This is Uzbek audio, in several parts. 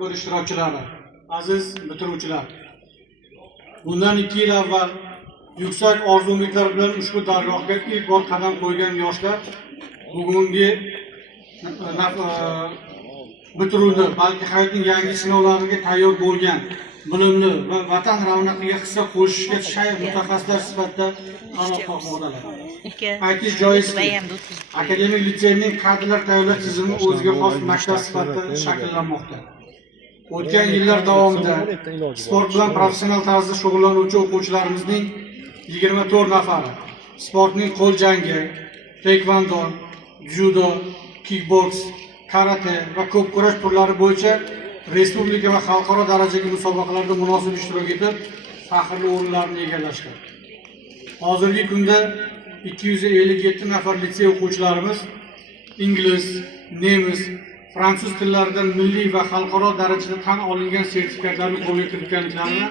tadbir ishtirokchilari, aziz bitiruvchilar. Bundan 2 yil avval yuksak orzu-umidlar bilan ushbu dargohga ilk bor qadam qo'ygan yoshlar bugungi bitiruvni, balki hayotning yangi sinovlariga tayyor bo'lgan, bilimli va vatan ravnaqiga hissa qo'shishga shay mutaxassislar sifatida qaror topmoqdalar. Aytish joizki, akademik litseyning kadrlar tayyorlash tizimi o'ziga xos maktab sifatida shakllanmoqda. O'tgan yillar davomida sport bilan professional tarzda shug'ullanuvchi o'quvchilarimizning 24 nafari sportning qo'l jangi, taekvondo, judo, kickboks, karate va ko'p kurash turlari bo'yicha respublika va xalqaro darajadagi musobaqalarda munosib ishtirok etib, faxrli o'rinlarni egallashgan. Hozirgi kunda 257 nafar litsey o'quvchilarimiz ingliz, nemis, fransuz tillaridan milliy va xalqaro darajada tan olingan sertifikatlarni qo'lga kiritganliklarini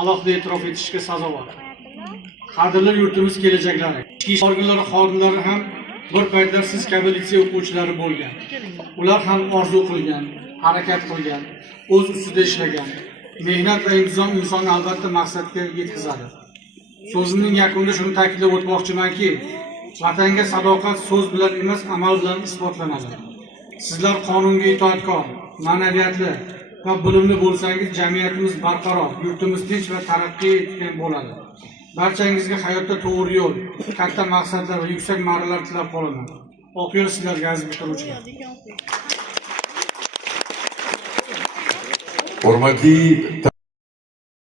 alohida e'tirof etishga sazovor. Qadrli yurtimiz kelajaklari, ichki ishlar organlari xodimlari ham bir paytlar siz kabi litsey o'quvchilari bo'lgan. Ular ham orzu qilgan, harakat qilgan, o'z ustida ishlagan. Mehnat va intizom insonni albatta maqsadga yetkazadi. So'zimning yakunida shuni ta'kidlab o'tmoqchimanki, vatanga sadoqat so'z bilan emas, amal bilan isbotlanadi. Sizlar qonunga itoatkor, ma'naviyatli va bilimli bo'lsangiz, jamiyatimiz barqaror, yurtimiz tinch va taraqqiy etgan bo'ladi. Barchangizga hayotda to'g'ri yo'l, katta maqsadlar va yuksak marralar tilab qolaman. Oq yo'l sizlarga aziz bitiruvchilar. Hurmatli